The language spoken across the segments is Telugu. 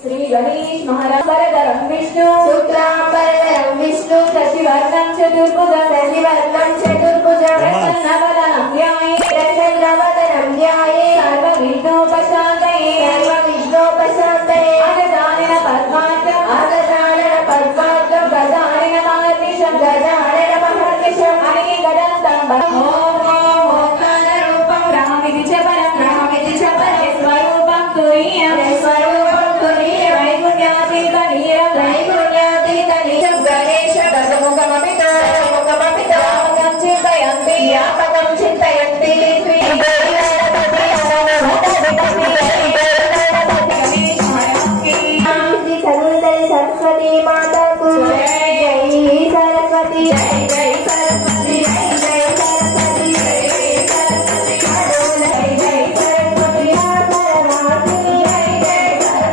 श्री गणेश महाराज परधरम विष्णु शुक्लांबरधरम विष्णु शशिवर्णं चतुर्भुजं शशिवर्णं चतुर्भुजं प्रसन्नवदनं ध्याये प्रसन्नवदनं ध्याये सर्वविघ्नोपशान्तये सर्वविघ्नोपशान्तये अगजानन पद्मार्कं गजानन महर्निशं गजानन महर्निशं अनेकदन्तं ओंकाररूपं रामिति च परं रामिति च परं स्वरूपं तुरीयं सरस्वती माता को जय सरस्वती जय जय सरस्वती जय जय सरस्वती जय जय सरस्वती जय जय सरस्वती सरस्वती जय जय सरस्वती सरस्वती जय जय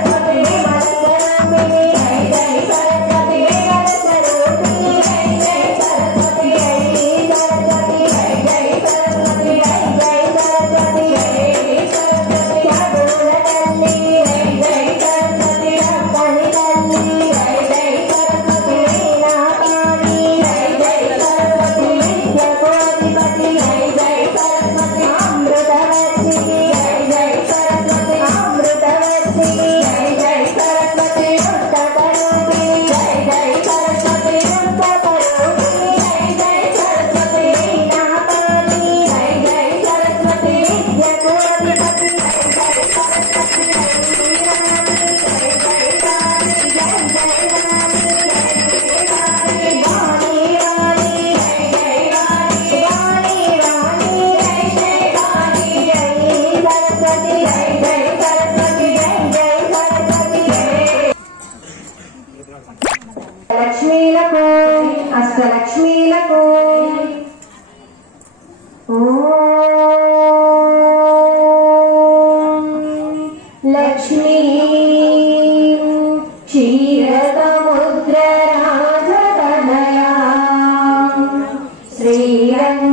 सरस्वती सरस्वती जय जय सरस्वती जय सरस्वती जय जय सरस्वती जय जय सरस्वती जय सरस्वती बोल कल्ली जय जय सरस्वती रंगनी कल्ली जय जय सरस्वती वीणा पानी जय जय सरस्वती विद्याकोटिपति जय जय सरस्वती अमृतवर्षिणी जय जय सरस्वती अमृतवर्षिणी जय जय सरस्वती मुक्तकरूपिणी जय जय सरस्वती मुक्तकरूपिणी जय जय सरस्वती वीणा पानी जय जय सरस्वती विद्याकोटिपति जय जय सरस्वती లక్ష్మీలకు అష్టలక్ష్మీలకు లక్ష్మీ క్షీరసముద్ర రాజతనయా శ్రీరంగధామేశ్వరీ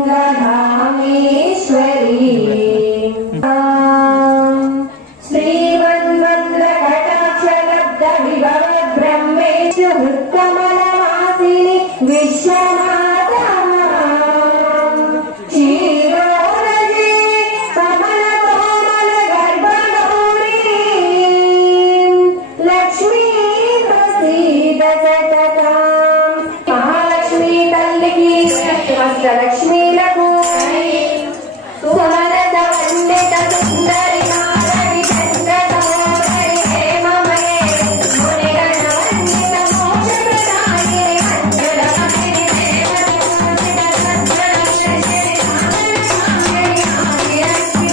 శ్రీమన్మంద్రకటాక్షలబ్ధ విభవ బ్రహ్మేశ హృత్కమలవాసిని విశ్వమాతా క్షీరోరజే కమల కోమల గర్భగౌరీ లక్ష్మీ ప్రసీద సతతా అష్టలక్ష్మీలకు సుమరద వందిత సుందరి నారడి చంద్ర సోదరి హేమమయే మునిగణ వందిత మోక్ష ప్రదాయిని మంజుల మహిని దేవత పూజిత సజ్జన దర్శిని ఆదిలక్ష్మి ఆదిలక్ష్మి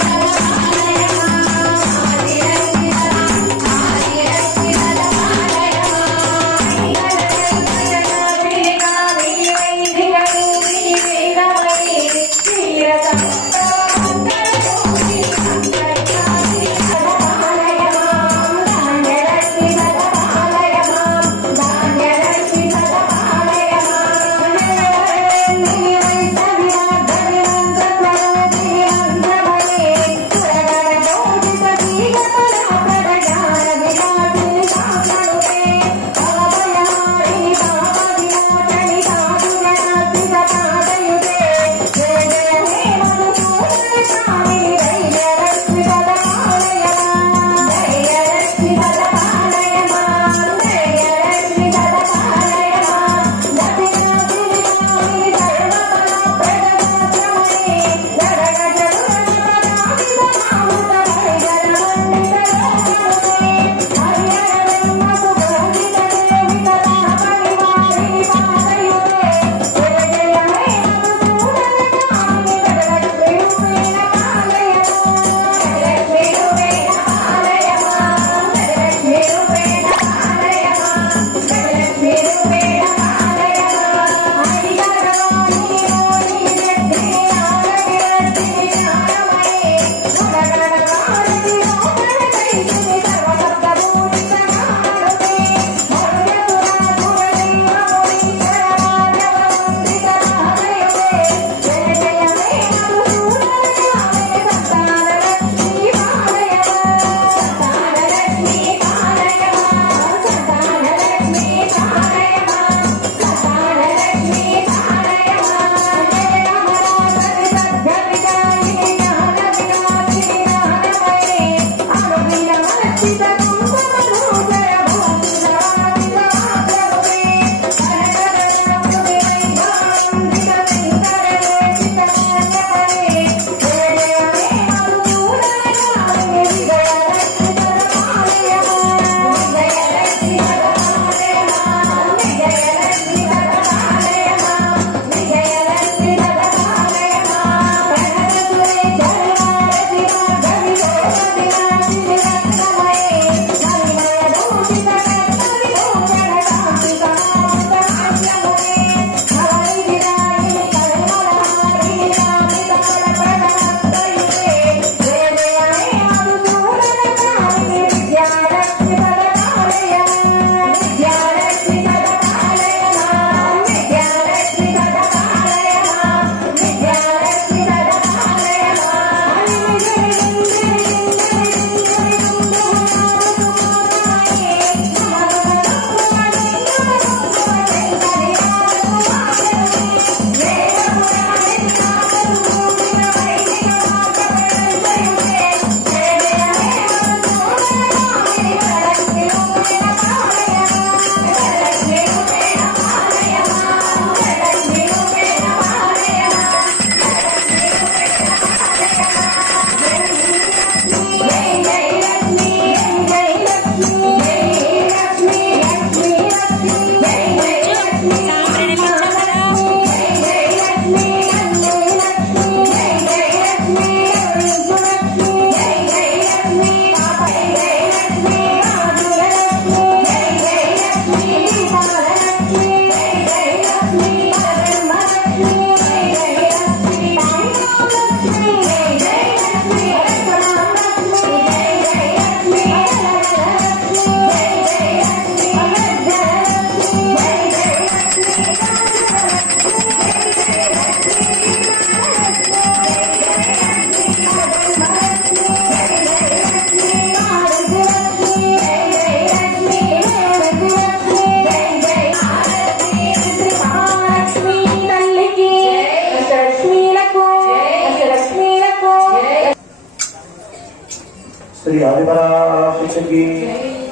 श्री आदिपराशक्ति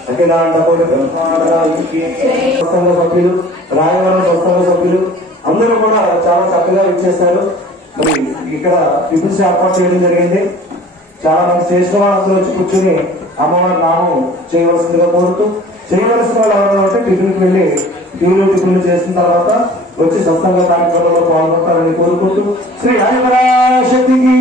अखिलांड कोटि ब्रह्मांड सभ्युలు రాయవరం సంస్థల సభ్యులు అందరూ కూడా చాలా చక్కగా ఇచ్చేశారు. మరి ఇక్కడ టిఫిన్స్ ఏర్పాటు చేయడం జరిగింది. చాలా మంది చేసిన వాళ్ళందరూ వచ్చి కూర్చుని అమ్మవారి నామం చేయవలసిందిగా కోరుతూ, చేయవలసిన వాళ్ళు ఎవరైనా ఉంటే టిఫిన్కి వెళ్ళి టిఫిన్లు చేసిన తర్వాత వచ్చి సత్సంగ కార్యక్రమంలో పాల్గొంటారని కోరుకుంటూ శ్రీ ఆదిపరాశక్తికి